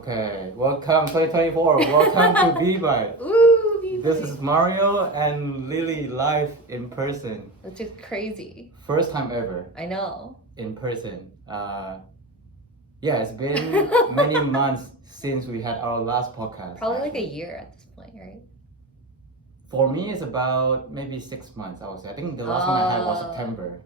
Okay, welcome 2024. Welcome to B-Byte. Ooh, B-Byte. This is Mario and Lily live in person. Which is crazy. First time ever I know. in person. Yeah, it's been many months since we had our last podcast. Probably like a year at this point, right? For me, it's about maybe 6 months. I would say. I think the last one I had was Oh. September.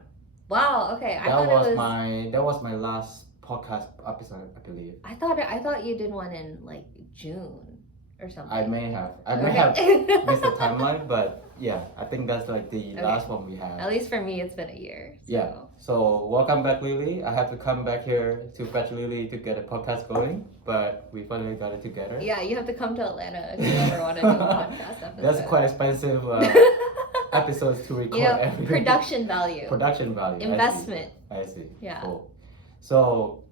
Wow. Okay. I That thought was it was. that was my last podcast episode, I believe. I thought you did one in like June or something. I may have Okay. missed the timeline, but yeah, I think that's like the last one we had. At least for me, it's been a year. So. Yeah. So welcome back, Lily. I had to come back here to fetch Lily to get a podcast going, but we finally got it together. Yeah, you have to come to Atlanta if you ever want to do a podcast episode. That's quite expensive episodes to record. You know, every production value, production value. investment. I see. Yeah. Cool. So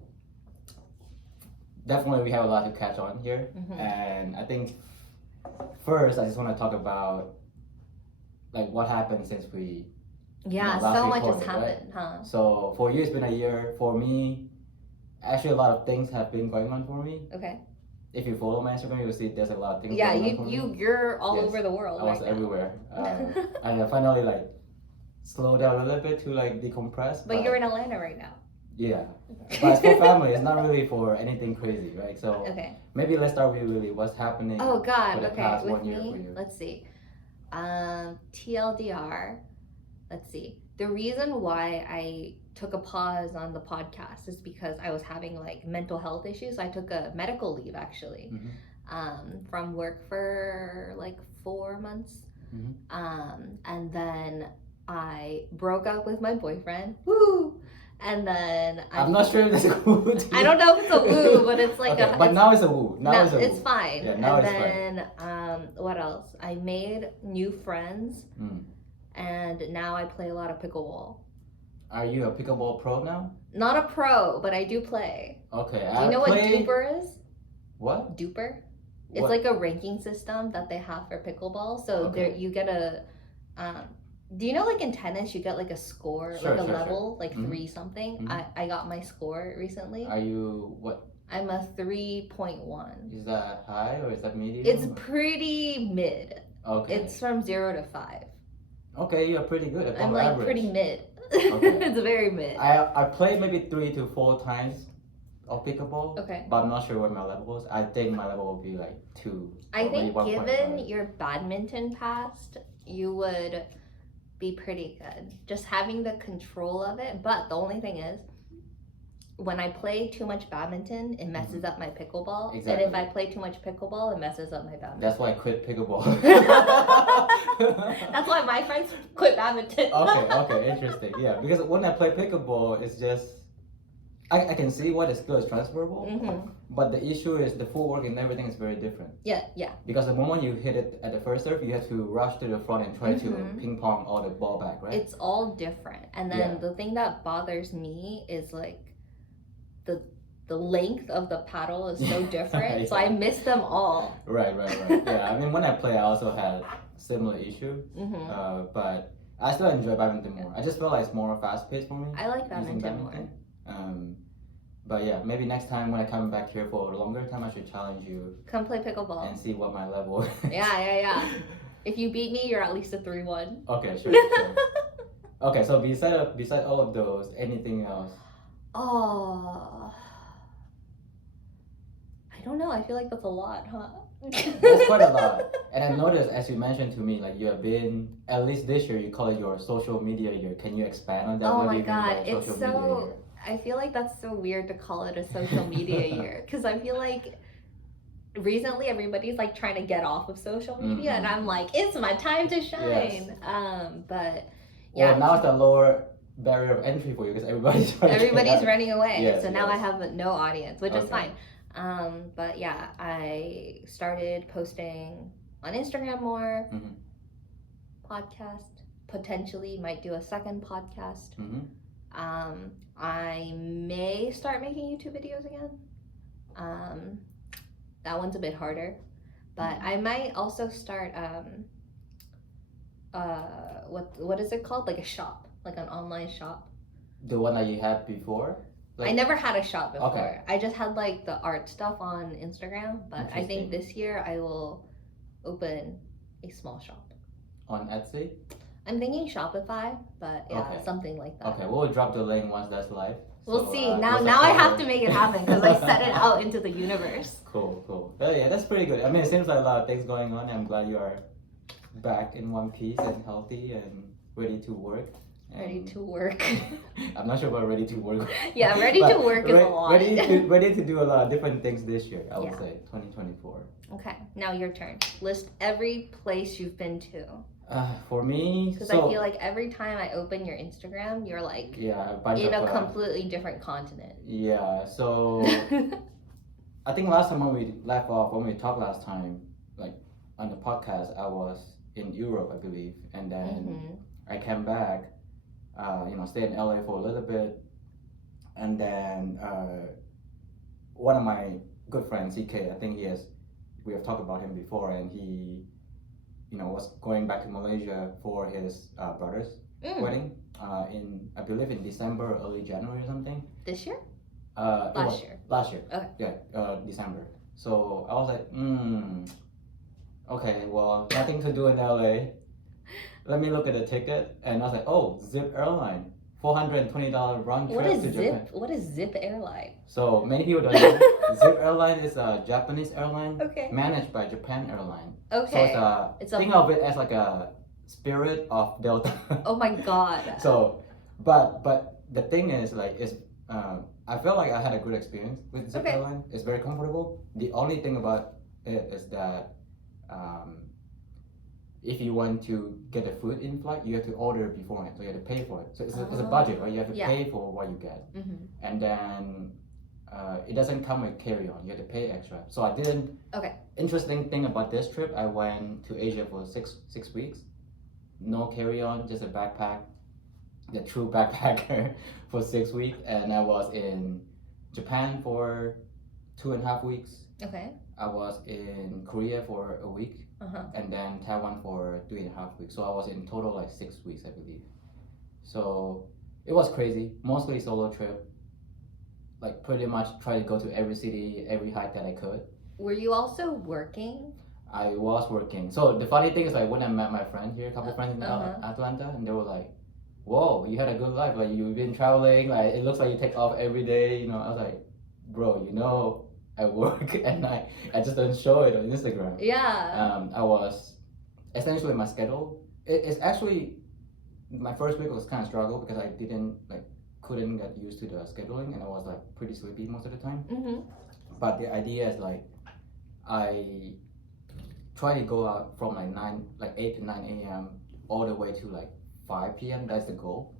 definitely we have a lot to catch on here, Mhm. and I think first I just want to talk about like what happened since we. Yeah, last so much has recorded, right? happened, huh? So for you, it's been a year. For me, actually, a lot of things have been going on for me. Okay. If you follow my Instagram, you'll see there's a lot of things. Yeah, going on for me. you're all Yes, over the world. I was right now. everywhere, and I finally like slowed down a little bit to like decompress. But you're in Atlanta right now. Yeah, but it's for family. It's not really for anything crazy, right? So Okay. maybe let's start with really what's happening. Oh God. for the Okay. past With 1 year me, for you. let's see. TLDR. Let's see. The reason why I took a pause on the podcast is because I was having like mental health issues. I took a medical leave actually, Mhm. from work for like 4 months, Mhm. and then I broke up with my boyfriend. Woo! And then I'm not sure if that's a woo. I don't know if it's a woo, but it's like okay, but now it's a woo. Now no, it's a it's woo. fine. Yeah, now and it's then what else? I made new friends, Mm. and now I play a lot of pickleball. Are you a pickleball pro now? Not a pro, but I do play. Okay. Do you know what Duper is? What? Duper? It's What? like a ranking system that they have for pickleball. So Okay. there you get a. Do you know like in tennis you get like a score, Sure, like a sure, level, like Mhm. 3 something? Mhm. I got my score recently. Are you what? I'm a 3.1. Is that high or is that medium? It's or- pretty mid. okay. It's from 0 to 5. Okay, you're pretty good. Above I'm like average. pretty mid. Okay. It's very mid. I played maybe 3 to 4 times of pickleball, Okay. but I'm not sure what my level is. I think my level will be like 2. I or maybe think 1.5. given your badminton past, you would be pretty good. Just having the control of it. But the only thing is, when I play too much badminton, it messes up my pickleball. And Exactly. if I play too much pickleball, it messes up my badminton. That's why I quit pickleball. That's why my friends quit badminton. Okay, interesting. Yeah, because when I play pickleball, it's just I can see what is skill is transferable, Mhm. but the issue is the footwork and everything is very different. Yeah. Because the moment you hit it at the first serve, you have to rush to the front and try to Mhm. ping pong all the ball back, right? It's all different. And then Yeah. the thing that bothers me is like the length of the paddle is so different. So I Yeah. miss them all. Right. Yeah, I mean when I play, I also had similar issue, Hmm but I still enjoy badminton more. I just feel like it's more fast paced for me. I like using badminton more. But yeah, maybe next time when I come back here for a longer time, I should challenge you Come play pickleball. and see what my level is. Yeah. If you beat me, you're at least a 3-1. Okay, sure. Okay, so beside all of those, anything else? Oh, I don't know. I feel like that's a lot, huh? That's quite a lot. And I noticed, as you mentioned to me, like you have been, at least this year, you call it your social media year. Can you expand on that? Oh What do my you mean by God, it's social media so. year? I feel like that's so weird to call it a social media year because I feel like recently everybody's like trying to get off of social media, and I'm like, it's my time to shine. But yeah, Well, now it's a lower barrier of entry for you because everybody's trying to get everybody's out. running away. Yes, So now I yes. have no audience, which is Okay. fine. But yeah, I started posting on Instagram more. Mhm. Podcast, potentially might do a second podcast. Mhm. I may start making YouTube videos again. That one's a bit harder, but I might also start what is it called? Like a shop, like an online shop. The one that you had before? I never had a shop before. Okay. I just had like the art stuff on Instagram, but I Interesting. think this year I will open a small shop. On Etsy. I'm thinking Shopify, but yeah, Okay. something like that. Okay, we'll drop the link once that's live. We'll So, see. you'll Now I support have it. to make it happen because I set it out into the universe. Cool. Yeah, that's pretty good. I mean, it seems like a lot of things going on. I'm glad you are back in one piece and healthy and ready to work. Ready And to work. I'm not sure about ready to work. Yeah, ready to But work is a lot. ready to do a lot of different things this year. I would Yeah. say 2024. Okay, now your turn. List every place you've been to. For me, Because so I feel like every time I open your Instagram, you're like yeah, a bunch in of a completely different continent. yeah. So I think last time when we left off, when we talked last time, like on the podcast, I was in Europe, I believe, and then Mhm. I came back, stayed in LA for a little bit, and then one of my good friends, CK, I think we have talked about him before, and he, was going back to Malaysia for his brother's wedding I believe in December or early January or something. This year? It Last was year. Last year. Okay. Yeah, December. So I was like, okay, well, nothing to do in LA. Let me look at the ticket, and I was like, oh, Zip Airline, $420 round trip What is to Japan. Zip? What is Zip Airline? So many people don't know. Zip Airline is a Japanese airline Okay. managed by Japan Airline. Okay. So It's a- think of it as like a spirit of Delta. Oh my god. So, but the thing is like I felt like I had a good experience with Zip Okay. Airline. It's very comfortable. The only thing about it is that if you want to get the food in flight, you have to order beforehand, so you have to pay for it. So it's a budget, right? You have to Yeah. pay for what you get, Mhm. and then it doesn't come with carry-on. You have to pay extra. So I didn't. Okay. Interesting thing about this trip, I went to Asia for six weeks. No carry-on, just a backpack. The true backpacker for 6 weeks, and I was in Japan for 2.5 weeks. Okay. I was in Korea for a week, Uh-huh. and then Taiwan for 3.5 weeks. So I was in total like 6 weeks, I believe. So it was crazy, mostly solo trip. Like pretty much try to go to every city, every hike that I could. Were you also working? I was working. So the funny thing is like when I met my friend here, a couple friends in Uh-huh. Atlanta, and they were like, "Whoa, you had a good life. Like you've been traveling. Like it looks like you take off every day." I was like, "Bro, I work at night. I just don't show it on Instagram." Yeah. I was essentially my schedule. It's actually my first week was kind of struggle because I couldn't get used to the scheduling, and I was like pretty sleepy most of the time. Mhm. But the idea is like I try to go out from like 8 to 9 a.m. all the way to like 5 p.m. That's the goal.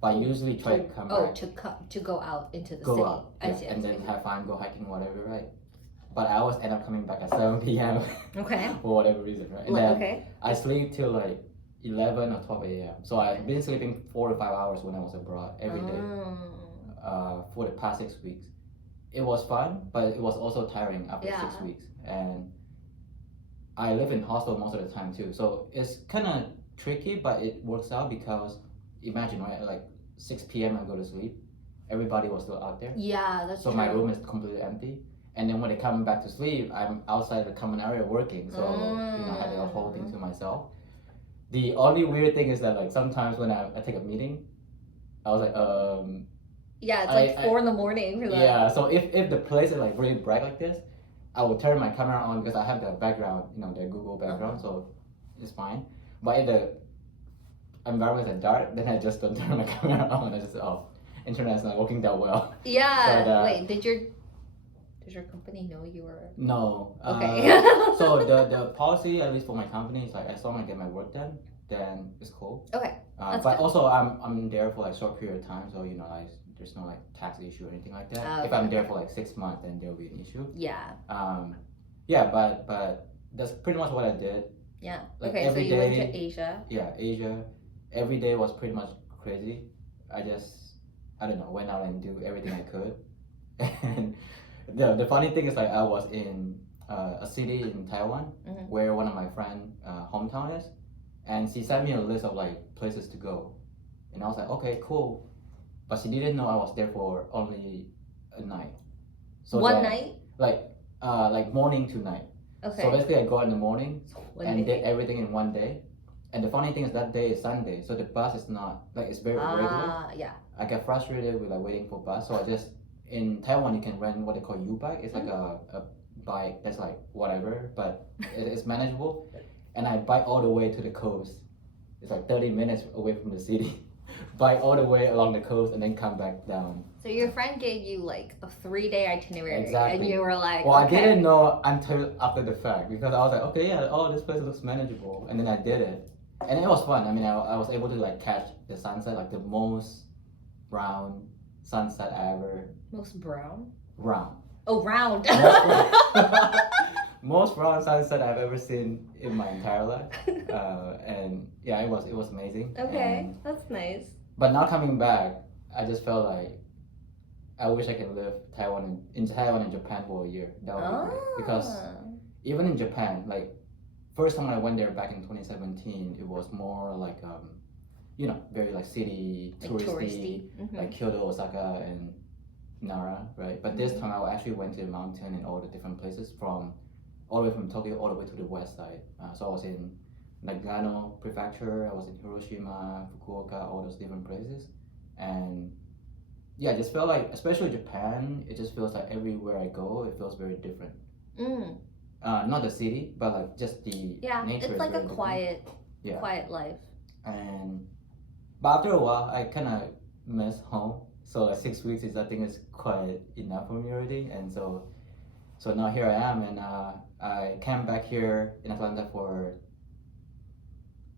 But I usually try to come back, to go out into the go city. out, I yeah, see. and then have fun, go hiking, whatever, right? But I always end up coming back at 7 p.m. Okay. for whatever reason, right? And then Okay. I sleep till like 11 or 12 a.m. So I've been sleeping 4 to 5 hours when I was abroad every day for the past 6 weeks. It was fun, but it was also tiring after Yeah. 6 weeks. And I live in hostel most of the time too. So it's kind of tricky, but it works out because imagine, right? Like 6 p.m. I go to sleep. Everybody was still out there. Yeah, that's So true. my room is completely empty. And then when they come back to sleep, I'm outside the common area working. So, I had the whole thing to myself. The only weird thing is that like sometimes when I take a meeting, I was like, Yeah, it's like 4 in the morning for that. yeah, so if the place is like really bright like this, I will turn my camera on because I have the background, the Google background, so it's fine. But if the environment is dark, then I just don't turn my camera on. I just internet's not working that well. Yeah. But, Wait, did your company know you were? No. Okay. So the policy, at least for my company, is like as long as I get my work done, then it's cool. Okay. That's But good. also I'm there for like short period of time, so there's no like tax issue or anything like that. Oh, If okay, I'm there okay. for like 6 months, then there'll be an issue. Yeah. Yeah, but that's pretty much what I did. Yeah. Like Okay, so every you went day- to Asia. Yeah, Asia. Every day was pretty much crazy. I don't know, went out and do everything I could. And the funny thing is like I was in a city in Taiwan Mhm. where one of my friend hometown is, and she sent me a list of like places to go, and I was like, okay, cool. but she didn't know I was there for only a night. So One that, night? like morning to night. Okay. So basically, I go in the morning One and day. did everything in one day. And the funny thing is that day is Sunday, so the bus is not like it's very irregular. Yeah. I get frustrated with like waiting for bus, so I just in Taiwan you can rent what they call U-bike. It's like a bike that's like whatever, but it's manageable. And I bike all the way to the coast. It's like 30 minutes away from the city. Bike all the way along the coast and then come back down. So your friend gave you like a 3-day itinerary, Exactly. and you were like, Well, okay. I didn't know until after the fact because I was like, okay, yeah, oh, this place looks manageable, and then I did it, and it was fun. I mean, I was able to like catch the sunset, like the most brown sunset I ever Most brown? round. Oh, round. Most brown sunset I've ever seen in my entire life, and yeah, it was amazing. Okay, And, that's nice. but now coming back, I just felt like I wish I could live in Taiwan and Japan for a year. That would be great because even in Japan, like first time when I went there back in 2017, it was more like very like city Like touristy, touristy. Mhm. like Kyoto, Osaka, and Nara, right? But this time I actually went to the mountain and all the different places from all the way from Tokyo all the way to the west side. So I was in Nagano Prefecture, I was in Hiroshima, Fukuoka, all those different places, and yeah, I just felt like, especially Japan, it just feels like everywhere I go, it feels very different. Mm. Not the city, but like just the Yeah, nature. it's is like a very different. quiet life. But after a while, I kind of miss home. So like 6 weeks I think is quite enough for me already. And so now here I am, and I came back here in Atlanta for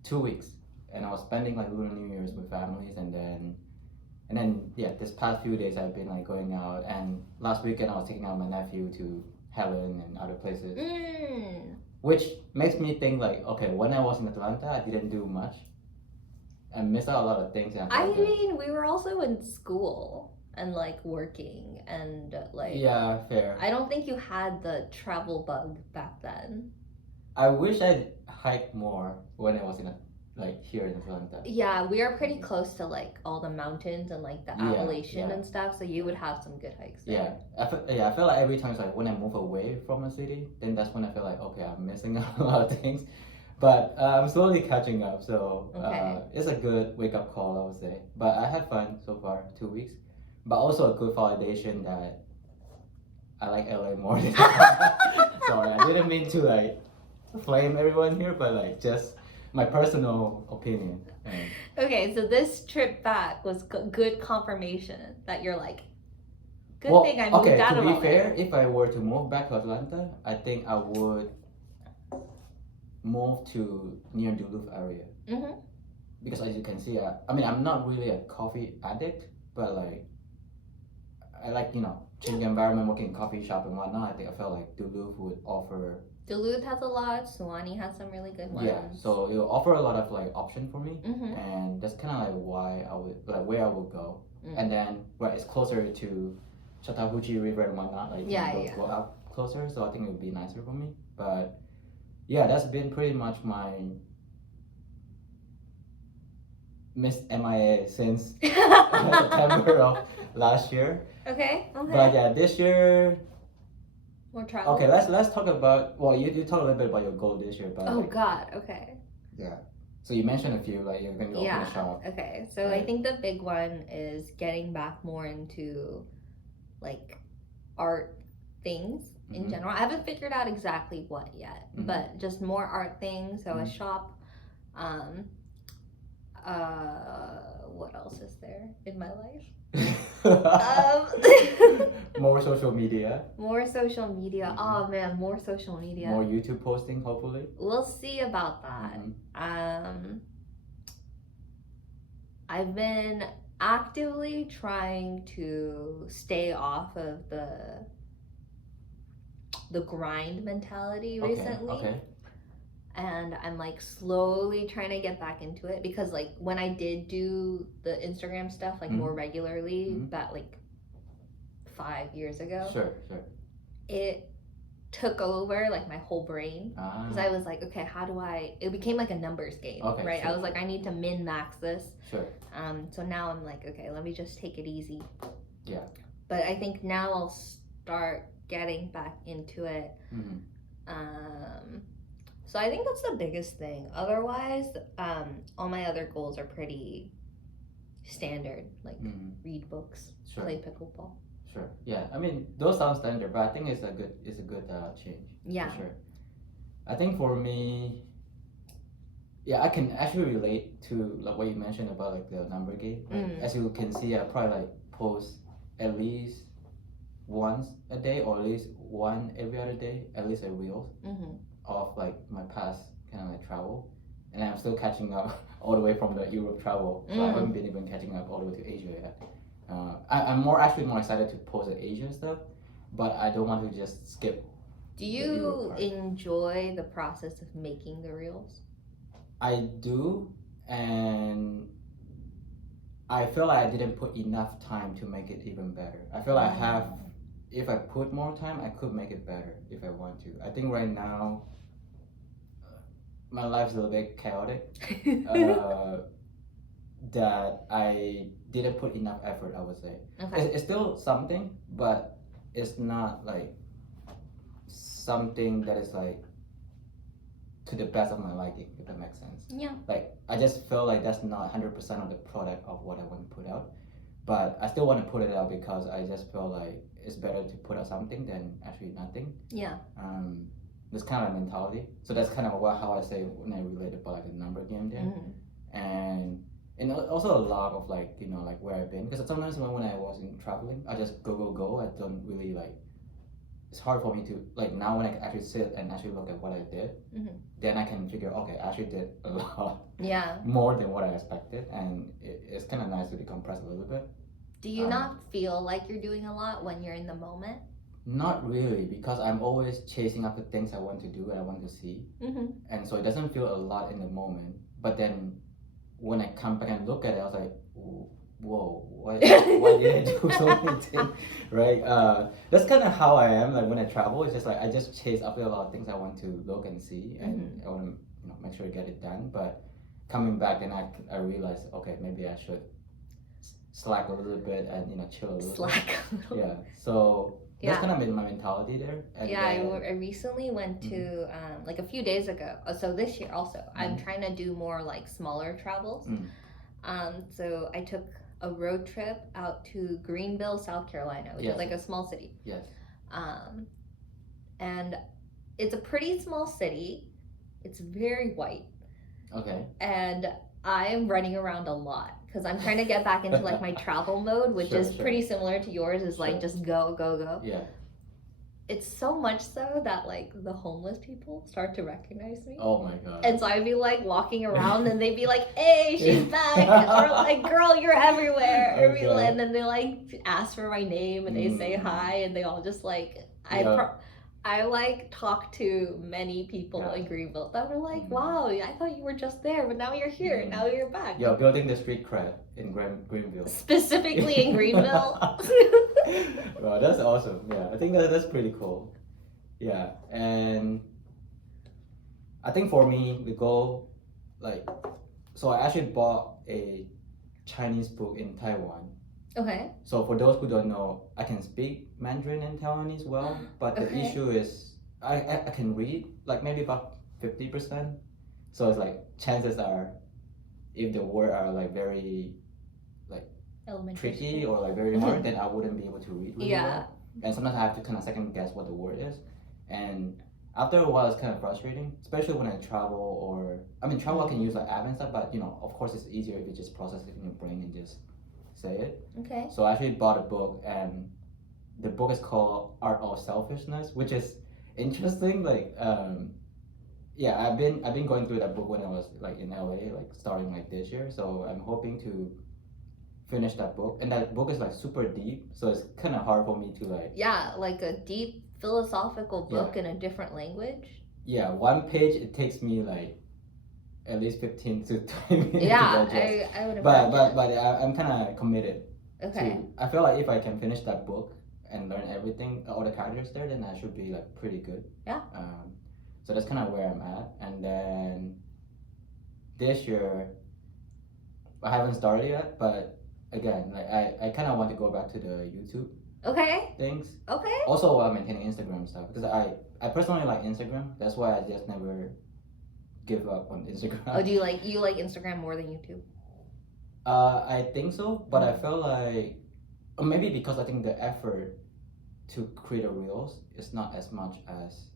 2 weeks, and I was spending like Lunar New Year's with families, and then yeah, this past few days I've been like going out, and last weekend I was taking out my nephew to Helen and other places. Which makes me think like, okay, when I was in Atlanta, I didn't do much. I missed out a lot of things in I Atlanta. mean, we were also in school and like working and like. Yeah, fair. I don't think you had the travel bug back then. I wish I'd hiked more when I was here in Atlanta. Yeah, we are pretty close to like all the mountains and like the Yeah, Appalachian yeah. and stuff, so you would have some good hikes Yeah, there. I feel like every time it's like when I move away from a city, then that's when I feel like, okay, I'm missing out a lot of things. But I'm slowly catching up, so Okay. it's a good wake up call, I would say. But I had fun so far, 2 weeks. But also a good validation that I like LA more than Sorry, I didn't mean to like flame everyone here, but like just my personal opinion. Okay, so this trip back was good confirmation that you're like, good Well, thing I moved okay, out to of be LA. fair, if I were to move back to Atlanta, I think I would move to near Duluth area. Mhm. Because as you can see, I mean, I'm not really a coffee addict, but like, I like, changing the environment, working in coffee shop and whatnot. I felt like Duluth would offer, Duluth has a lot. Suwannee has some really good ones. yeah, so it will offer a lot of like option for me. Mhm. And that's kind of like why I would, like where I would go. Mm. And then where it's closer to Chattahoochee River and whatnot, like go out closer, so I think it would be nicer for me. But yeah, that's been pretty much my missed MIA since September of last year. Okay. But yeah, this year. More travel. Okay, let's talk about. Well, you talk a little bit about your goal this year, but Oh God. Okay. yeah. So you mentioned a few, like you're gonna open a shop. Okay. So I Right. think the big one is getting back more into like art things in Mhm. general. I haven't figured out exactly what yet, Mhm. but just more art things. So a Mhm. shop. What else is there in my life? More social media. More social media. Mhm. Oh man, more social media. More YouTube posting, hopefully. We'll see about that. Mhm. I've been actively trying to stay off of the grind mentality recently. Okay. And I'm like slowly trying to get back into it because like when I did do the Instagram stuff like Mhm. more regularly Mhm. that like 5 years ago, Sure. it took over like my whole brain Ah, because I was like, okay, how do I? It became like a numbers game, Okay, right? I sure, was like, I need to min max this. sure. So now I'm like, okay, let me just take it easy. Yeah. But I think now I'll start getting back into it. Hmm. So I think that's the biggest thing. Otherwise, all my other goals are pretty standard, like Hmm. read books, Sure. play pickleball. Sure. Yeah. I mean, those sound standard, but I think it's a good change. Yeah. For sure. I think for me, yeah, I can actually relate to like what you mentioned about like the number game. Like, as you can see, I probably like post at least once a day or at least one every other day, at least a reel Mm-hmm. of like my past kind of like travel, and I'm still catching up all the way from the Europe travel. So I haven't been even catching up all the way to Asia yet. I'm actually more excited to post the Asian stuff, but I don't want to just skip. Do Europe you part. enjoy the process of making the reels? I do, and I feel like I didn't put enough time to make it even better. I feel like I have, if I put more time, I could make it better if I want to. I think right now, my life's a little bit chaotic. That I didn't put enough effort, I would say. Okay. It's still something, but it's not like something that is like to the best of my liking, if that makes sense. Yeah. Like, I just feel like that's not 100% of the product of what I want to put out. But I still want to put it out because I just feel like it's better to put out something than actually nothing. Yeah. This kind of mentality. So that's kind of how I say when I relate about like a number game there. And also a lot of like, you know, like where I've been. Because sometimes when I was in traveling, I just go. I don't really like, it's hard for me to, like now when I actually sit and actually look at what I did, then I can figure, okay, I actually did a lot. Yeah. More than what I expected. And it's kind of nice to decompress a little bit. Do you not feel like you're doing a lot when you're in the moment? Not really, because I'm always chasing after things I want to do and I want to see. And so it doesn't feel a lot in the moment. But then when I come back and look at it, I was like, whoa, why did I do so many things, right? That's kind of how I am. Like when I travel, it's just like I just chase after a lot of things I want to look and see, and I want to, you know, make sure to get it done. But coming back, then I realized, okay, maybe I should slack a little bit and, you know, chill a little Slack bit. a little. Yeah. So that's kind of been my mentality there. And yeah, I recently went to like a few days ago. So this year also, I'm trying to do more like smaller travels. So I took a road trip out to Greenville, South Carolina, which is like a small city. Yes. And it's a pretty small city. It's very white. Okay. And I'm running around a lot because I'm trying to get back into like my travel mode, which is pretty similar to yours. Is like just go. Yeah. It's so much so that like the homeless people start to recognize me. Oh my god. And so I'd be like walking around and they'd be like, "Hey, she's back," or like, "Girl, you're everywhere." Okay. And then they like ask for my name and they say hi and they all just like I like talked to many people in Greenville that were like, "Wow, I thought you were just there, but now you're here. Now you're back." You're building the street cred in Greenville. Specifically in Greenville. Wow, that's awesome. Yeah, I think that's pretty cool. Yeah, and I think for me the goal, like, so I actually bought a Chinese book in Taiwan. Okay. So for those who don't know, I can speak Mandarin and Taiwanese well, but the issue is I can read like maybe about 50%. So it's like chances are, if the word are like very like tricky or like very hard, then I wouldn't be able to read really well. And sometimes I have to kind of second guess what the word is. And after a while, it's kind of frustrating, especially when I travel or, I mean, travel I can use like app and stuff, but you know, of course it's easier if you just process it in your brain and just say it. Okay. So I actually bought a book, and the book is called Art of Selfishness, which is interesting. Like, yeah, I've been going through that book when I was like in LA, like starting like this year. So I'm hoping to finish that book, and that book is like super deep, so it's kind of hard for me to like. Yeah, like a deep philosophical book in a different language. Yeah, one page it takes me like at least 15 to 20 minutes. Yeah, to digest. I would imagine. But I'm kind of committed. Okay. I feel like if I can finish that book and learn everything, all the characters there, then I should be like pretty good. Yeah. So that's kind of where I'm at. And then this year, I haven't started yet, but again, like I kind of want to go back to the YouTube Okay. things. Okay. Also, while maintaining Instagram stuff, because I personally like Instagram. That's why I just never give up on Instagram. Oh, do you like Instagram more than YouTube? I think so, but I feel like or maybe because I think the effort to create a reels is not as much as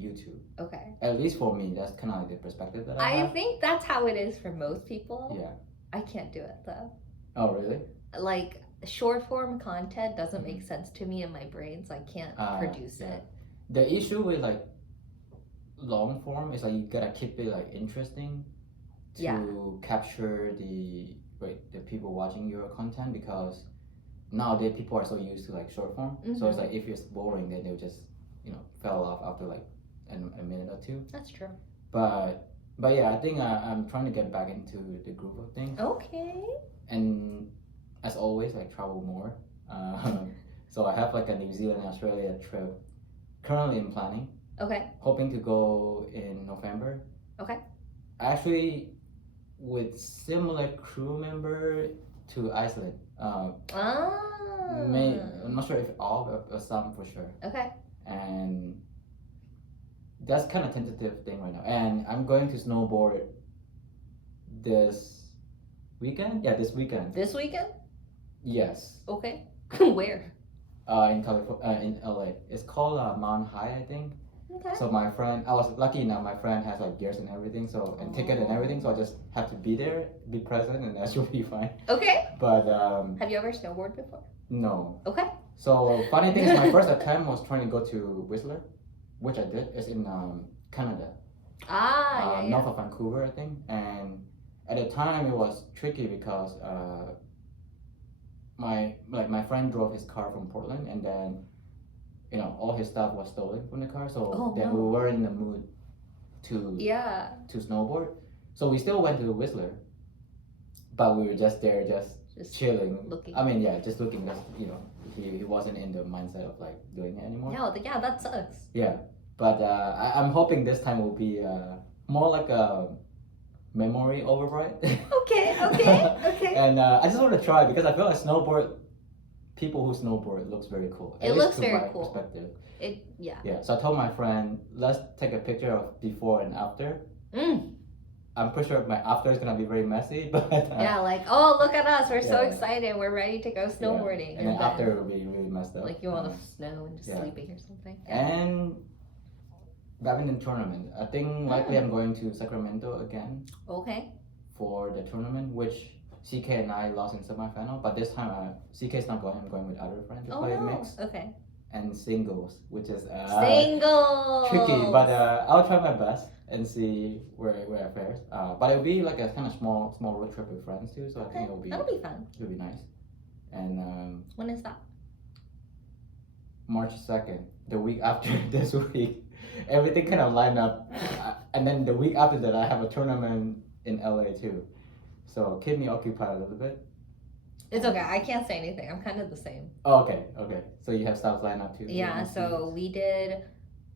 YouTube. Okay. At least for me, that's kind of like the perspective that I I have. think that's how it is for most people. Yeah. I can't do it though. Oh, really? Like short form content doesn't make sense to me in my brain, so I can't produce yeah. it. The issue with like long form is like you gotta keep it like interesting to capture the people watching your content, because nowadays people are so used to like short form. So it's like if it's boring, then they'll just fell off after like a minute or two. That's true. But yeah, I think I'm trying to get back into the groove of things. Okay. And as always, like travel more. So I have like a New Zealand and Australia trip currently in planning. Okay. Hoping to go in November. Okay. Actually, with similar crew member to Iceland. I'm not sure if all, but some for sure. Okay. And that's kind of tentative thing right now. And I'm going to snowboard this weekend. Yeah, this weekend. This weekend? Yes. Okay. Where? In California, in LA. It's called Mount High, I think. Okay. So my friend, I was lucky enough. My friend has like gears and everything, and ticket and everything. So I just have to be there, be present, and that should be fine. Okay. But have you ever snowboarded before? No. Okay. So funny thing is, my first attempt was trying to go to Whistler, which I did. It's in Canada. North of Vancouver, I think. And at the time, it was tricky because my friend drove his car from Portland, and then all his stuff was stolen from the car. So we were in the mood to snowboard. So we still went to Whistler, but we were just there, just chilling, looking. I mean, yeah, just looking. Just he wasn't in the mindset of like doing it anymore. Yeah, that sucks. Yeah, but I'm hoping this time will be more like a memory override. Okay. And I just want to try because I feel like people who snowboard looks very cool. It looks very cool. Perspective. Yeah. So I told my friend, let's take a picture of before and after. I'm pretty sure my after is gonna be very messy, but like, oh, look at us, we're so excited, we're ready to go snowboarding. And then after will be really messed up. Like you on the snow and just sleeping or something. And badminton tournament. I think likely I'm going to Sacramento again. Okay. For the tournament, which CK and I lost in semifinal, but this time CK is not going. I'm going with other friends to play mix. Okay. And singles, which is singles tricky, but I'll try my best and see where it fares. But it'll be like a kind of small road trip with friends too, so I think that'll be fun. It'll be nice. And when is that? March 2nd, the week after this week. Everything kind of lined up, and then the week after that, I have a tournament in LA too. So keep me occupied a little bit. It's okay. I can't say anything. I'm kind of the same. Oh, okay. So you have stuff lined up too. Yeah. So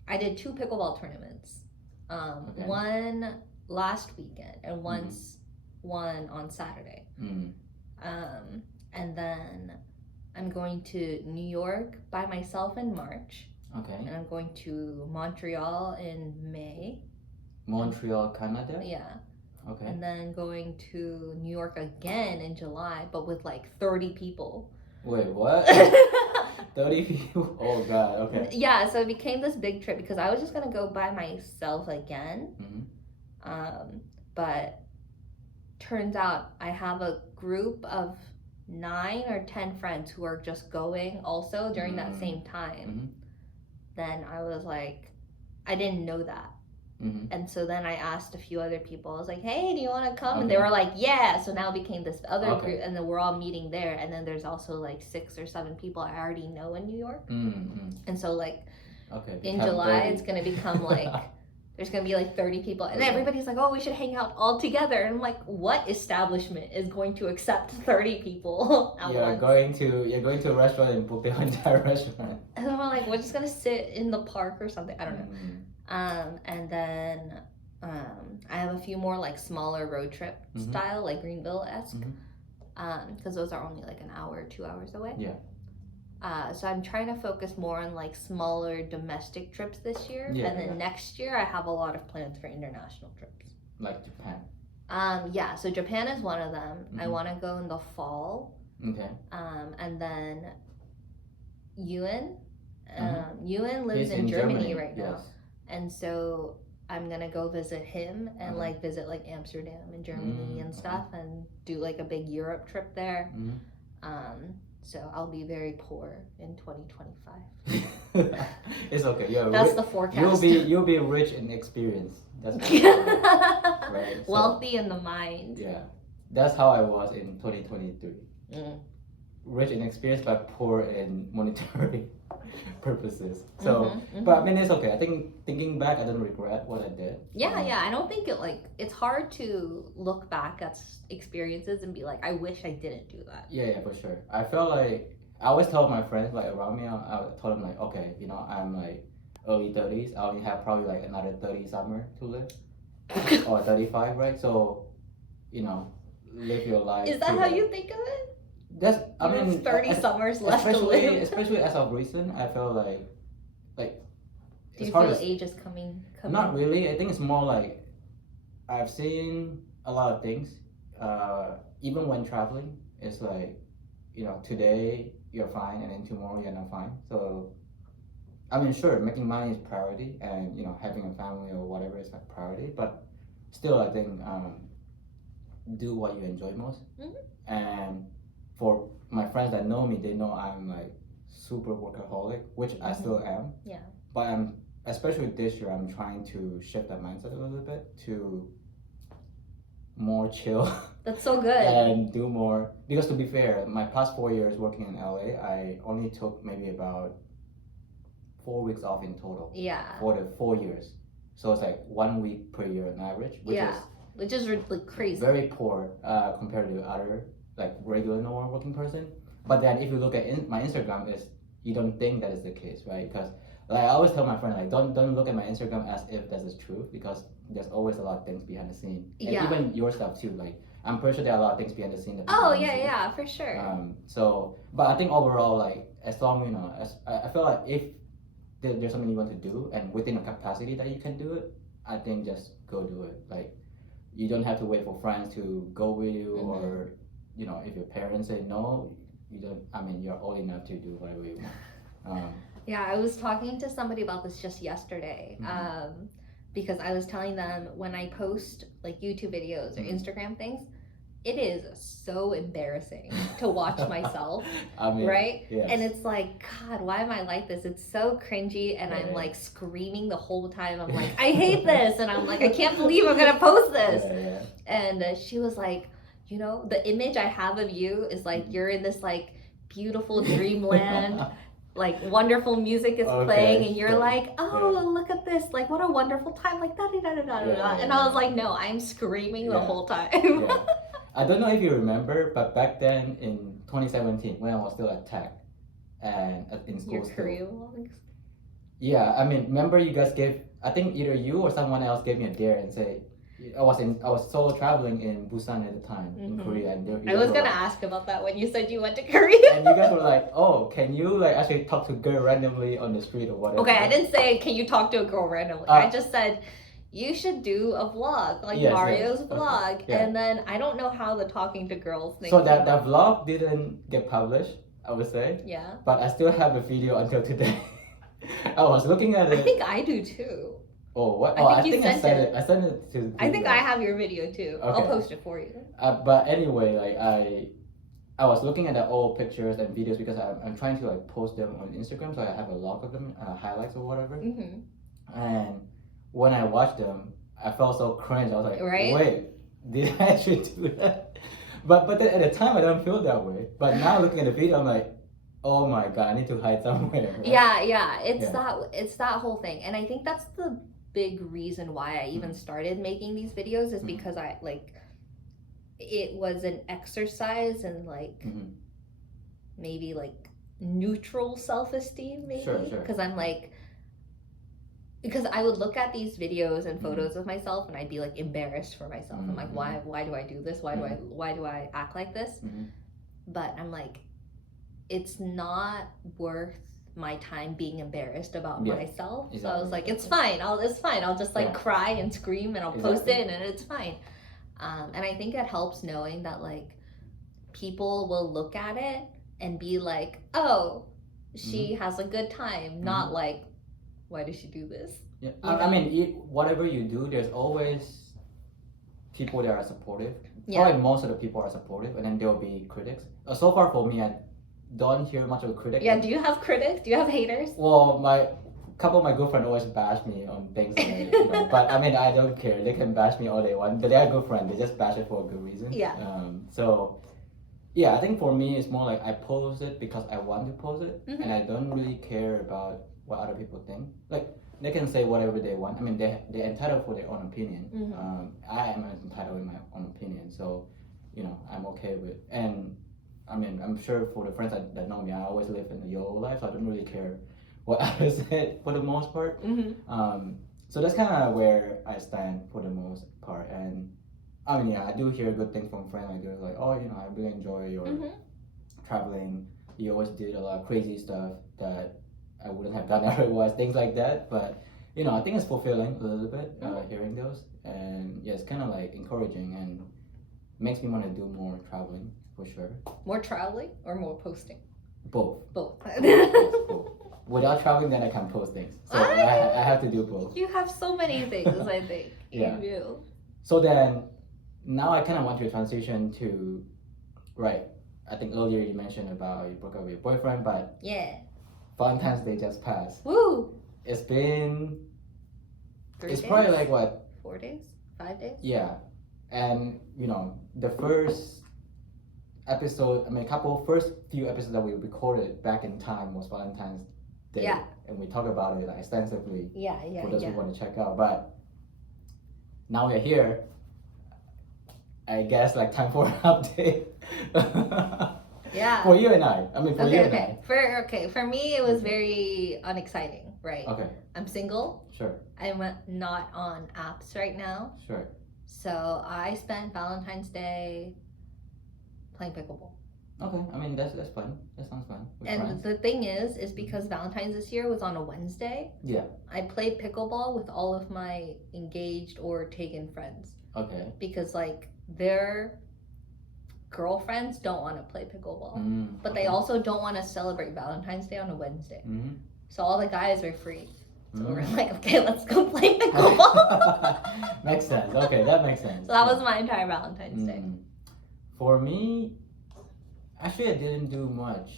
I did 2 pickleball tournaments. One last weekend and one on Saturday. And then I'm going to New York by myself in March. Okay. And I'm going to Montreal in May. Montreal, Canada? Yeah. Okay. And then going to New York again in July, but with like 30 people. Wait, what? 30 people? Oh, God, okay. Yeah, so it became this big trip because I was just going to go by myself again. But turns out I have a group of 9 or 10 friends who are just going also during that same time. Then I was like, I didn't know that. And so then I asked a few other people. I was like, hey, do you want to come? And they were like, yeah. So now it became this other group, and then we're all meeting there. And then there's also like 6 or 7 people I already know in New York. And so like in July, it's going to become like there's gonna be like 30 people, and Okay. everybody's like, "Oh, we should hang out all together." And I'm like, "What establishment is going to accept 30 people at You're once?" going to a restaurant and book the entire restaurant. And then I'm like, "We're just gonna sit in the park or something." I don't know. And then I have a few more like smaller road trip Mhm. style, like Greenville esque, Mhm. because those are only like an hour, 2 hours away. Yeah. So I'm trying to focus more on like smaller domestic trips this year, Yeah, and then yeah. next year I have a lot of plans for international trips. Like Japan. Yeah, so Japan is one of them. I Mhm. want to go in the fall, Okay. and then Ewan. Mhm. Ewan lives He's in Germany right now, Yes. and so I'm gonna go visit him and Uh-huh. like visit like Amsterdam and Germany and Mm, stuff, and do like a big Europe trip there. Mhm. So I'll be very poor in 2025. It's okay. Yeah. That's the forecast. You'll be rich in experience. That's what I'm saying. Right, so- Wealthy in the mind. Yeah. That's how I was in 2023. Mm. Rich in experience but poor in monetary purposes. So, Mhm, mhm. but I mean, it's okay. I think thinking back, I don't regret what I did. Yeah, yeah. I don't think it's hard to look back at experiences and be like, I wish I didn't do that. Yeah, for sure. I felt like I always tell my friends like around me, I told them like, okay, you know, I'm like early 30s. I only have probably like another 30 summer to live, or 35, right? So, you know, live your life. Is that to how you think of it? That's I You have mean, 30 summers left to live. especially as of recent, I feel like Do it's you hard feel to age is coming? not really. I think it's more like I've seen a lot of things. Even when traveling, it's like, you know, today you're fine and then tomorrow you're not fine. So, I mean, sure, making money is priority, and you know, having a family or whatever is like priority. But still, I think do what you enjoy most. Mhm. And for my friends that know me, they know I'm like super workaholic, which I still am. Yeah. But I'm especially this year, I'm trying to shift that mindset a little bit to more chill That's so good. and do more. Because to be fair, my past 4 years working in LA, I only took maybe about 4 weeks off in total Yeah. for the 4 years. So it's like 1 week per year on average, which Yeah. is Which is like crazy. very poor compared to other like regular normal working person. But then if you look at my Instagram, is you don't think that is the case, right? Because like I always tell my friend, like don't look at my Instagram as if this is true, because there's always a lot of things behind the scene, and Yeah. even your stuff too. Like I'm pretty sure there are a lot of things behind the scene. That people Oh don't yeah, see. yeah, for sure. So, but I think overall, like as long you know, as I feel like if there's something you want to do and within a capacity that you can do it, I think just go do it. Like you don't have to wait for friends to go with you, Mhm. or you know, if your parents say no, you don't. I mean, you're old enough to do whatever you want. Yeah, I was talking to somebody about this just yesterday. Mhm. Because I was telling them when I post like YouTube videos or Mhm. Instagram things, it is so embarrassing to watch myself, I mean, right? yes. And it's like, God, why am I like this? It's so cringy, and I'm Yeah. like screaming the whole time. I'm like, I hate this, and I'm like, I can't believe I'm gonna post this. Yeah. And she was like, you know, the image I have of you is like Mhm. you're in this like beautiful dreamland. Like wonderful music is Okay, playing, and you're sure. like, oh, look at this, like what a wonderful time, like da da da da da da. Yeah, And I was like, no, I'm screaming the Yeah. whole time. Yeah. I don't know if you remember, but back then in 2017, when I was still at Tech and in school Your still. Korea vlogs. Yeah, I mean, remember you guys gave, I think either you or someone else gave me a dare and say, I was solo traveling in Busan at the time in Mhm. Korea, and you I was guys were gonna like- ask about that when you said you went to Korea. and you guys were like, oh, can you like actually talk to a girl randomly on the street or whatever? Okay, I didn't say can you talk to a girl randomly. I just said you should do a vlog, like Yes, Mario's yes. vlog. Okay, yeah. And then I don't know how the talking to girls thing. So came that up. vlog didn't get published, I would say, Yeah. but I still have the video until today. I was looking at I it. think I do too. Oh, what? I Oh, think I you think I sent sent it. it. I sent it to. I think you I guys. have your video too. I'll Okay. post it for you. But anyway, like I was looking at the old pictures and videos because I'm trying to like post them on Instagram, so I have a log of them, highlights or whatever. Hmm. And when I watched them, I felt so cringe. I was like, Right? wait, did I actually do that? But then at the time I don't feel that way. But now looking at the video, I'm like, oh my god, I need to hide somewhere. Right? Yeah, yeah. It's Yeah. that it's that whole thing. And I think that's big reason why I even started making these videos is because I like it was an exercise and like maybe like neutral self-esteem maybe Sure. because I'm like because I would look at these videos and photos of myself and I'd be like embarrassed for myself. I'm like, why do I do this? Why do I act like this? But I'm like, it's not worth my time being embarrassed about myself. Exactly. So I was like, it's fine. I'll just like cry and scream and I'll post it and it's fine. And I think it helps knowing that like people will look at it and be like, oh, she has a good time, not like, why does she do this? Yeah, I mean, whatever you do, there's always people that are supportive. Probably most of the people are supportive, and then there will be critics. So far for me, I don't hear much of a critic. Yeah, do you have critics? Do you have haters? Well, couple of my good friends always bash me on things, but I mean, I don't care. They can bash me all they want, but they're good friends. They just bash it for a good reason. Yeah. So, yeah, I think for me, it's more like I post it because I want to post it, and I don't really care about what other people think. Like, they can say whatever they want. I mean, they're entitled for their own opinion. I am entitled in my own opinion, so I'm okay with. And I mean, I'm sure for the friends that know me, I always live in the YOLO life, so I don't really care what others said for the most part. So that's kind of where I stand for the most part. And I mean, yeah, I do hear good things from friends. Like they're like, oh, I really enjoy your traveling. You always did a lot of crazy stuff that I wouldn't have done otherwise, things like that. But I think it's fulfilling a little bit hearing those, and yeah, it's kind of like encouraging and makes me want to do more traveling for sure. More traveling or more posting? Both. Both. Without traveling, then I can post things. So I have to do both. You have so many things, I think. Yeah. You do. So then, now I kind of want to transition to, right? I think earlier you mentioned about you broke up with your boyfriend, but yeah. Valentine's Day just passed. Woo! It's been... 3 it's days? probably like what? 4 days? 5 days? Yeah. And, the first episode, first few episodes that we recorded back in time was Valentine's Day. Yeah. And we talk about it like, extensively for those who Yeah. want to check out. But now we're here. I guess like time for an update. Yeah. For you and I. I mean, for you and I. For me, it was very unexciting, right? Okay. I'm single. Sure. I'm not on apps right now. Sure. So I spent Valentine's Day playing pickleball. Okay. I mean, that's fun. That sounds fun. With And friends. the thing is because Valentine's this year was on a Wednesday. Yeah. I played pickleball with all of my engaged or taken friends. Okay. Because like their girlfriends don't want to play pickleball, but they also don't want to celebrate Valentine's Day on a Wednesday. So all the guys are free. So we're like, okay, let's go play pickleball. Makes sense. Okay, that makes sense. So that was my entire Valentine's Day. For me, actually, I didn't do much.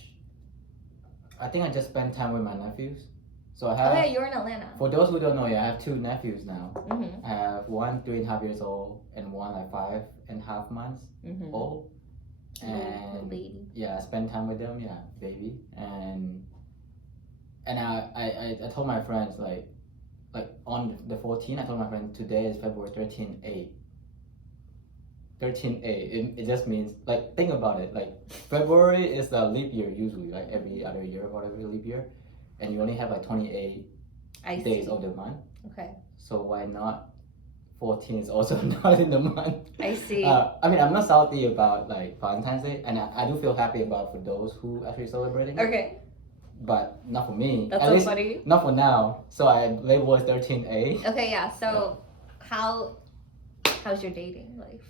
I think I just spent time with my nephews. So I have. Oh yeah, you're in Atlanta. For those who don't know, I have 2 nephews now. I have one 3.5 years old and one like 5.5 months old. And baby. yeah, I spend time with them. Yeah, baby. And I told my friends like on the 14th, I told my friend today is February 13/8. 13/8. It just means like think about it. Like February is a leap year usually, like every other year, whatever leap year, and you only have like 28 days of the month. Okay. So why not? 14 is also not in the month. I see. I mean, I'm not salty about like Valentine's Day, and I do feel happy about for those who actually celebrating it. Okay. But not for me. That's At so least funny. not for now. So I label it 13/8. Okay, yeah. So how's your dating life?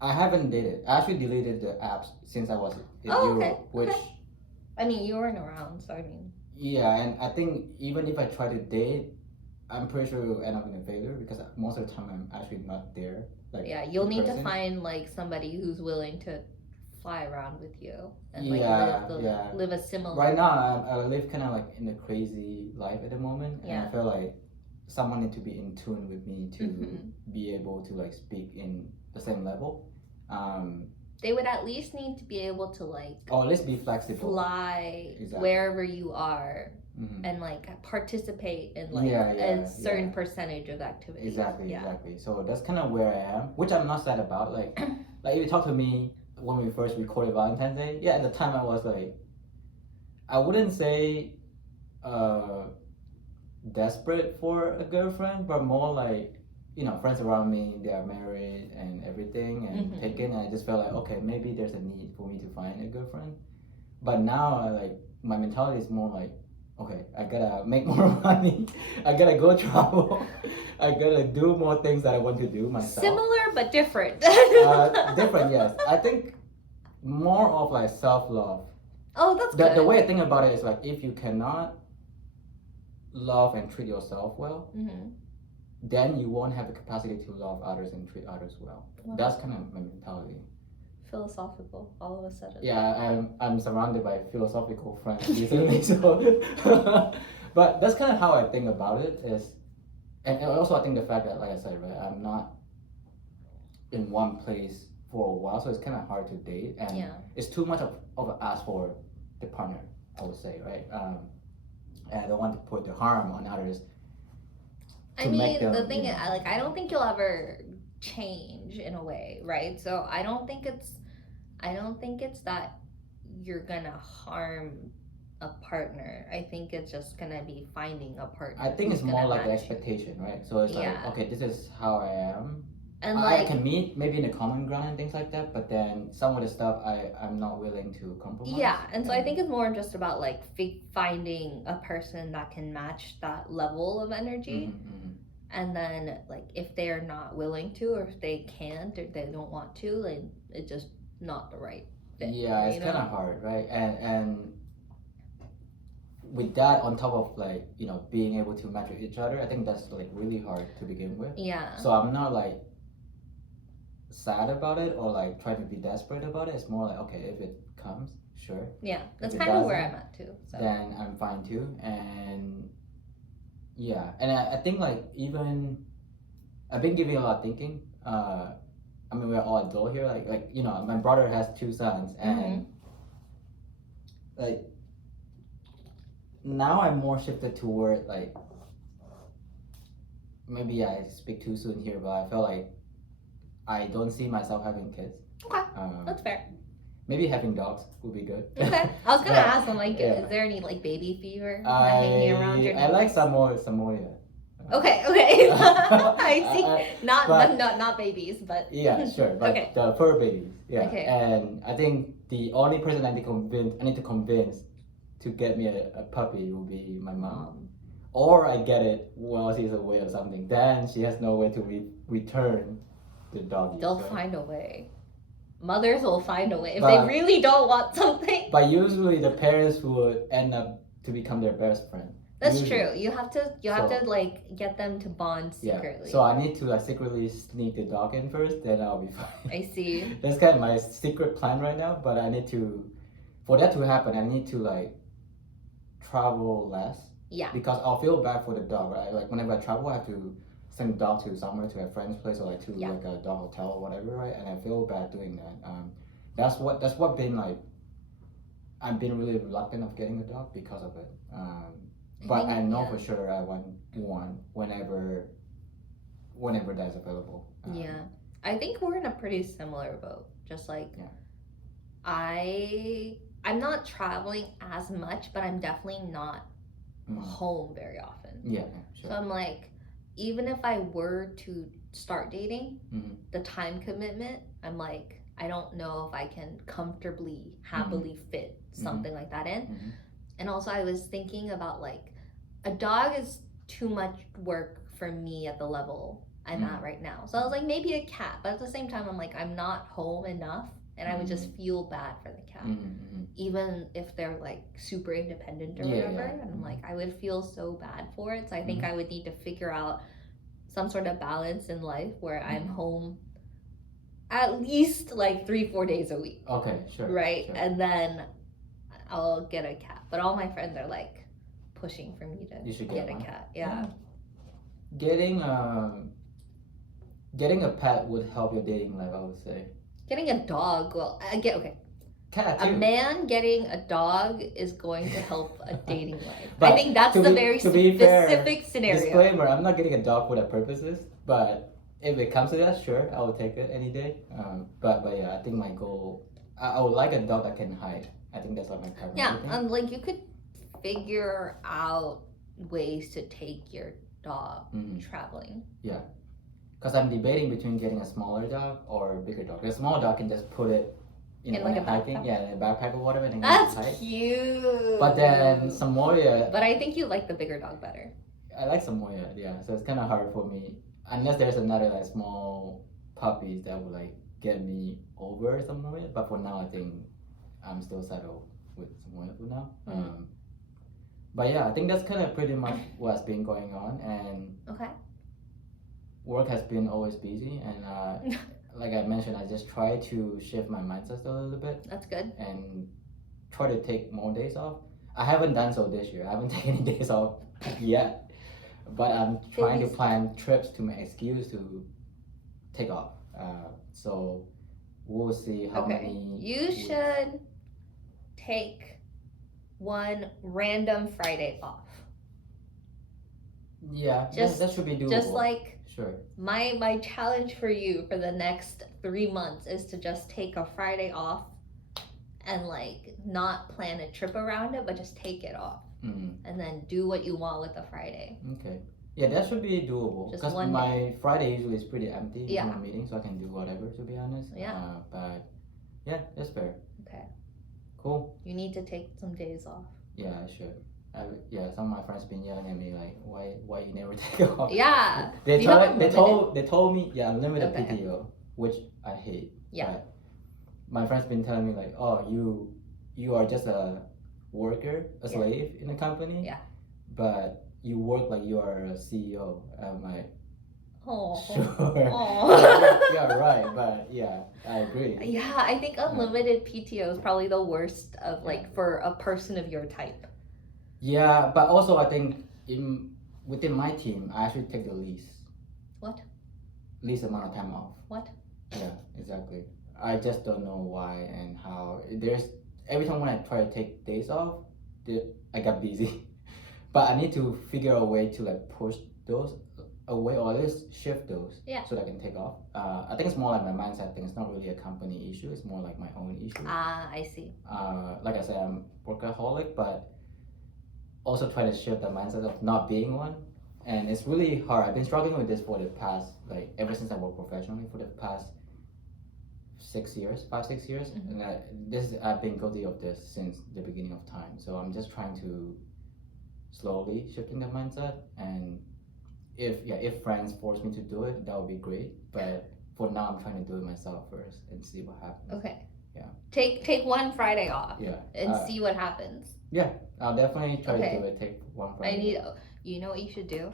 I haven't dated. I actually deleted the apps since I was in Europe, okay. which I mean, you weren't around, so I mean. yeah, and I think even if I try to date, I'm pretty sure it will end up in a failure because most of the time I'm actually not there. Like Yeah, you'll in need person. to find like somebody who's willing to fly around with you and like live a similar. Right now, I live kind of like in a crazy life at the moment, and I feel like someone need to be in tune with me to be able to like speak in the same level. they would at least need to be able to like Or at least be flexible. fly Exactly. wherever you are Mhm. and like participate in like Yeah, a certain yeah. percentage of activities. Exactly, Yeah. exactly. So that's kind of where I am, which I'm not sad about. Like if you talk to me when we first recorded Valentine's Day, yeah, at the time I was like, I wouldn't say desperate for a girlfriend, but more like, friends around me, they are married and everything and Mhm. taken. And I just felt like, okay, maybe there's a need for me to find a girlfriend. But now, my mentality is more like, okay, I gotta make more money. I gotta go travel. I gotta do more things that I want to do myself. Similar but different. Different, yes. I think more of like self-love. Oh, that's The good. way I think about it is like, if you cannot love and treat yourself well, Mhm. then you won't have the capacity to love others and treat others well. Wow. That's kind of my mentality. Philosophical all of a sudden. Yeah, I'm surrounded by philosophical friends recently, so but that's kind of how I think about it is, and also I think the fact that, like I said, right, I'm not in one place for a while, so it's kind of hard to date, and Yeah. it's too much of an ask for the partner, I would say, right? And I don't want to put the harm on others. I to mean, make them, the thing you is, know. I don't think you'll ever change in a way, right? So I don't think it's that you're gonna harm a partner. I think it's just gonna be finding a partner. I think who's it's more gonna like the match you. expectation, right? So it's like, Yeah. okay, this is how I am. And I like, can meet maybe in the common ground and things like that, but then some of the stuff I'm not willing to compromise. yeah, and so I think it's more just about like finding a person that can match that level of energy. Mhm. And then like if they're not willing to, or if they can't, or they don't want to, like it's just not the right fit. Yeah, it's you kind know? of hard, right? And with that on top of like being able to match with each other, I think that's like really hard to begin with. Yeah. So I'm not like sad about it or like trying to be desperate about it. It's more like, okay, if it comes, sure. Yeah, that's If it kind of where doesn't, I'm at too. So. then I'm fine too. And yeah, and I think like even I've been giving a lot of thinking. I mean, we're all adult here. Like my brother has 2 sons, and like now I'm more shifted toward like, maybe I speak too soon here, but I feel like I don't see myself having kids. Okay, that's fair. Maybe having dogs would be good. Okay, I was gonna ask them like, Yeah. is there any like baby fever hanging around your I like nose? Samoa. Okay, I see. Not babies, but Yeah, sure. But okay. the fur babies. Yeah. Okay. And I think the only person I need to convince to get me a puppy will be my mom. Or I get it while she's away or something. Then she has no way to return the doggy. They'll so. find a way. Mothers will find a way if But- they really don't want something. But usually the parents would end up to become their best friend. That's Usually. true. You have to So- like get them to bond Yeah. secretly. So I need to like secretly sneak the dog in first, then I'll be fine. I see. That's kind of my secret plan right now, but I need to, for that to happen, I need to like travel less. Yeah. Because I'll feel bad for the dog, right? Like whenever I travel, I have to send the dog to somewhere, to a friend's place, or like to Yeah. like a dog hotel or whatever, right? And I feel bad doing that. That's what been like. I've been really reluctant of getting a dog because of it. But I know for sure I want one whenever that's available. Yeah. I think we're in a pretty similar boat. Just like Yeah. I'm not traveling as much, but I'm definitely not home very often. Yeah, sure. So I'm like, even if I were to start dating, Mhm. the time commitment, I'm like, I don't know if I can comfortably, happily fit something like that in. Mhm. And also, I was thinking about like, a dog is too much work for me at the level I'm at right now. So I was like, maybe a cat. But at the same time, I'm like, I'm not home enough. And I would just feel bad for the cat. Even if they're like super independent or whatever. And I'm like, I would feel so bad for it. So I think I would need to figure out some sort of balance in life where I'm home at least like 3-4 days a week. Okay, sure. Right? Sure. And then I'll get a cat. But all my friends are like pushing for me to You should get get a one. cat. Yeah. Getting a pet would help your dating life, I would say. Getting a dog, well, I get okay. Cat A too. man getting a dog is going to help a dating life. But I think that's to the be- very to be fair, specific scenario. Disclaimer: I'm not getting a dog for that purposes, but if it comes to that, sure, I will take it any day. But yeah, I think my goal, I would like a dog that can hide. I think that's like my primary Yeah, thing. like you could figure out ways to take your dog Mhm. traveling. Because I'm debating between getting a smaller dog or a bigger dog. A small dog can just put it In when like I'm a hiking, backpack? yeah, in a backpack or whatever, and then That's hike. cute. But then Samoyed, But I think you like the bigger dog better. I like Samoyed, yeah. So it's kind of hard for me unless there's another like small puppies that would like get me over Samoyed. But for now, I think I'm still settled with Samoyed for now. Mhm. But yeah, I think that's kind of pretty much what's been going on, and Okay. work has been always busy, and like I mentioned, I just try to shift my mindset a little bit That's good. and try to take more days off. I haven't done so this year. I haven't taken any days off yet, but I'm trying to Baby plan trips to my excuse to take off. So we'll see how Okay. many. You weeks. should take one random Friday off. Yeah, Just- that should be doable. Just like Sure. my challenge for you for the next 3 months is to just take a Friday off and like not plan a trip around it, but just take it off Mm, and then do what you want with the Friday. okay. Yeah, that should be doable. Just Because one my Friday usually is pretty empty. Yeah. No meetings, so I can do whatever. To be honest. Yeah. But yeah, that's fair. Okay. Cool. You need to take some days off. Yeah, I should. Yeah, some of my friends been yelling at me like, why you never take off? Yeah. They Do you have told me yeah, unlimited Okay. PTO, which I hate. Yeah. But my friends been telling me like, oh, you are just a worker, a Yeah. slave in a company. Yeah. But you work like you are a CEO. I'm like, Oh. sure. Oh. yeah, right. But yeah, I agree. Yeah, I think unlimited PTO is probably the worst of like for a person of your type. Yeah, but also I think within my team, I actually take the least. What? Least amount of time off. What? Yeah, exactly. I just don't know why and how. Every time when I try to take days off, I got busy. But I need to figure a way to like push those away or at least shift those. Yeah. So that I can take off. I think it's more like my mindset thing. It's not really a company issue. It's more like my own issue. Ah, I see. Like I said, I'm workaholic, but also try to shift the mindset of not being one. And it's really hard. I've been struggling with this for the past, like ever since I work professionally for the past 5-6 years. Mhm. And I've been guilty of this since the beginning of time. So I'm just trying to slowly shifting the mindset. And if friends force me to do it, that would be great. But for now, I'm trying to do it myself first and see what happens. Okay. Yeah. Take one Friday off Yeah. and see what happens. I'll definitely try Okay. to do it. Take one Friday. I need. You know what you should do?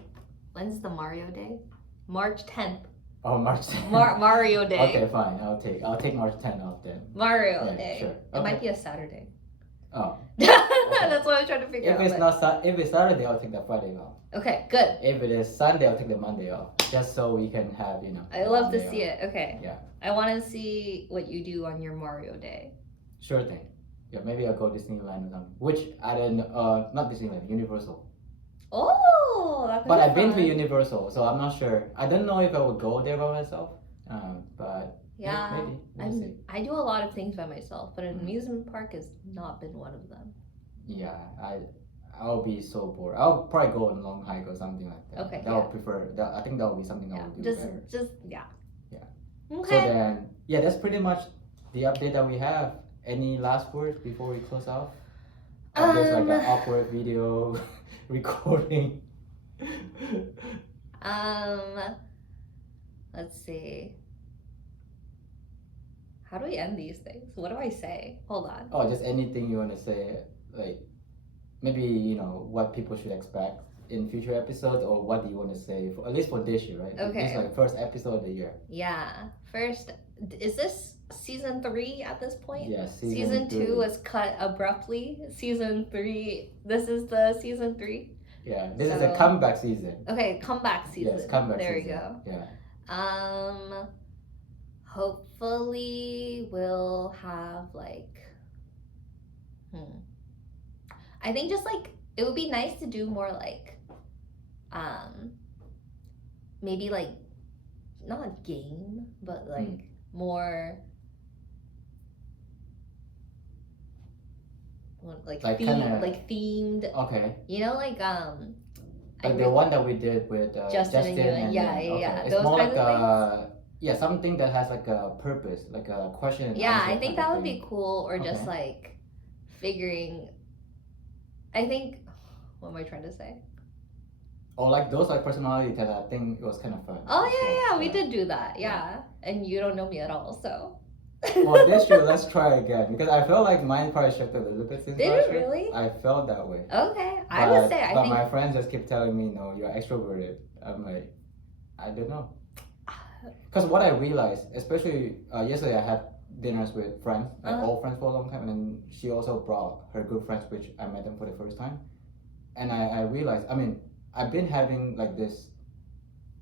When's the Mario Day? March 10th. Oh, March 10th. Mario Day. Okay, fine. I'll take March 10th off then. Mario Yeah, Day. sure. It Okay. might be a Saturday. Oh. That's what I'm trying to figure If out. it's but- if it's Saturday, I'll take that Friday off. Okay, good. If it is Sunday, I'll take the Monday off, just so we can have I love to see it. Okay. Yeah. I want to see what you do on your Mario Day. Sure thing. Yeah, maybe I'll go Disneyland or something. Which I don't. Not Disneyland, Universal. Oh, that could But be I've been to fun. Universal, so I'm not sure. I don't know if I would go there by myself. But Yeah, maybe we'll see. I do a lot of things by myself, but an Mhm. amusement park has not been one of them. Yeah, I'll be so bored. I'll probably go on a long hike or something like that. Okay, That yeah. would prefer. That I think that would be something I Yeah, would do just better. yeah. Yeah. So Okay. then, yeah, that's pretty much the update that we have. Any last words before we close off? There's like an awkward video recording. Let's see. How do we end these things? What do I say? Hold on. Oh, just anything you want to say, like maybe what people should expect in future episodes, or what do you want to say for, at least for this year, right? Okay. This is like first episode of the year. Yeah. First, is this season 3 at this point? Yes. Season 2 three. was cut abruptly. Season 3. This is the season 3. Yeah, this is a So- comeback season. Okay, comeback season. Yes, comeback there season. we go. Yeah. Hopefully, we'll have like, I think just like it would be nice to do more like, maybe like not a game, but like more Like kinda- themed. Okay. You know, like Like the one that we did with Justin and you, and yeah, then- yeah, yeah. It's Those more kinds like of yeah, something that has like a purpose, like a question and yeah, answer I think type of that would thing. be cool. Or just Okay. like figuring. I think. What am I trying to say? Or like those like personality tests. I think it was kind of fun. Oh as yeah, well. we did do that. Yeah, and you don't know me at all, so. Well, this year let's try again because I felt like mine probably shifted a little bit since Did last it year. really? I felt that way. Okay, I would say I but think. my friends just keep telling me, no, you're extroverted. I'm like, I don't know. Because what I realized, especially yesterday, I had dinners with friends, like Uh-huh. old friends for a long time, and then she also brought her good friends, which I met them for the first time. And I realized, I mean, I've been having like this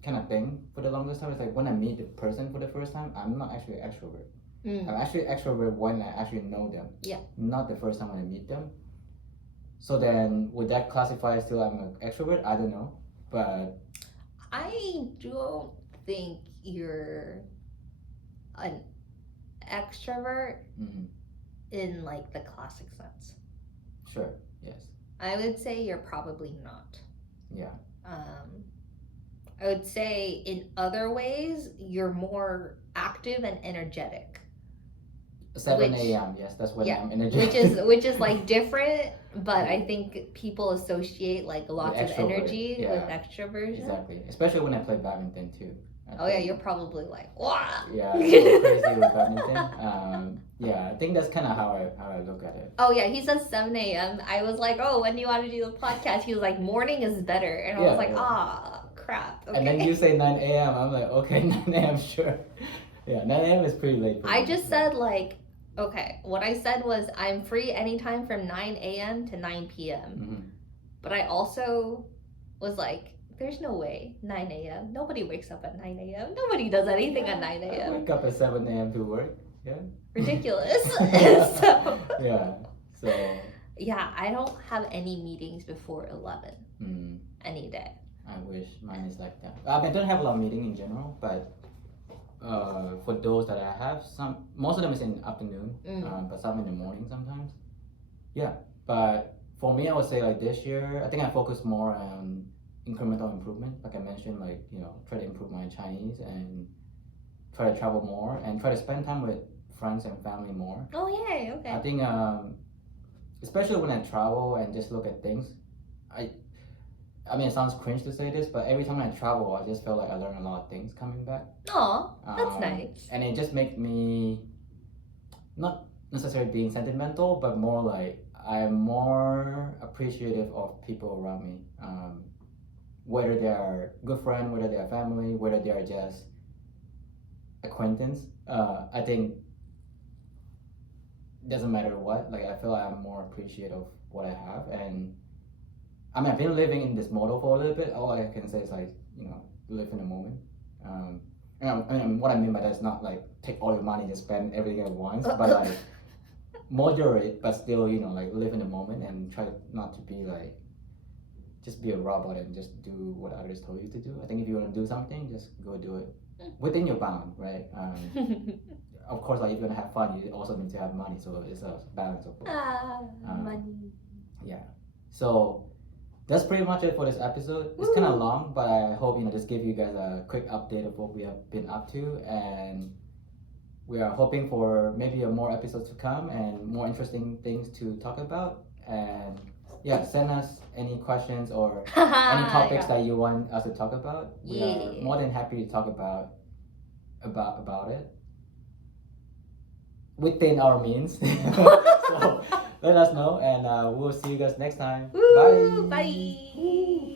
kind of thing for the longest time. It's like when I meet the person for the first time, I'm not actually an extrovert. I'm actually extrovert when I actually know them. Yeah. Not the first time when I meet them. So then, would that classify still I'm an extrovert? I don't know, but I don't think you're an extrovert mhm, in like the classic sense. sure, yes, I would say you're probably not. yeah. I would say in other ways you're more active and energetic, 7 Which- a.m. Yes, that's when yeah, I'm energetic. which is like different, but I think people associate like lots of extrovert, energy yeah. with extroversion. Exactly, especially when I play badminton too. I Oh yeah, think- you're probably like, wow. Yeah, I go crazy with badminton. Yeah, I think that's kind of how I look at it. Oh yeah, he says 7 a.m. I was like, oh, when do you want to do the podcast? He was like, morning is better, and I Yeah, was like, yeah. ah, crap. Okay. And then you say 9 a.m. I'm like, okay, 9 a.m. Sure. Yeah, 9 a.m. is pretty late. For I me. just said like, okay, what I said was I'm free anytime from 9 a.m. to 9 p.m. Mhm. But I also was like, there's no way 9 a.m. Nobody wakes up at 9 a.m. Nobody does anything at 9 I a.m. wake up at 7 a.m. to work. Yeah. Ridiculous. So Yeah. So. yeah, I don't have any meetings before 11 Mm, any day. I wish mine is like that. I don't have a lot of meeting in general, but for those that I have, most of them is in the afternoon, but some in the morning sometimes. Yeah, but for me, I would say like this year, I think I focused more on incremental improvement. Like I mentioned, like try to improve my Chinese and try to travel more and try to spend time with friends and family more. Oh yay, I okay. think, especially when I travel and just look at things, I mean, it sounds cringe to say this, but every time I travel, I just feel like I learn a lot of things coming back. Aw, that's Um, nice. And it just makes me not necessarily being sentimental, but more like I'm more appreciative of people around me. Whether they are good friend, whether they are family, whether they are just acquaintance. I think doesn't matter what. Like I feel like I'm more appreciative of what I have, and I mean I've been living in this model for a little bit. All I can say is like live in the moment. And I mean, what I mean by that is not like take all your money and spend everything at once, but like moderate, but still like live in the moment and try not to be like just be a robot and just do what others told you to do. I think if you want to do something, just go do it within your bound, right? Of course, like if you're gonna have fun, you also need to have money, so it's a balance of both. Money. Yeah. So that's pretty much it for this episode. It's kind of long, but I hope just give you guys a quick update of what we have been up to, and we are hoping for maybe more episodes to come and more interesting things to talk about. And yeah, send us any questions or any topics that you want us to talk about. We are more than happy to talk about it within our means. So let us know, and we'll see you guys next time. Woo, Bye. bye.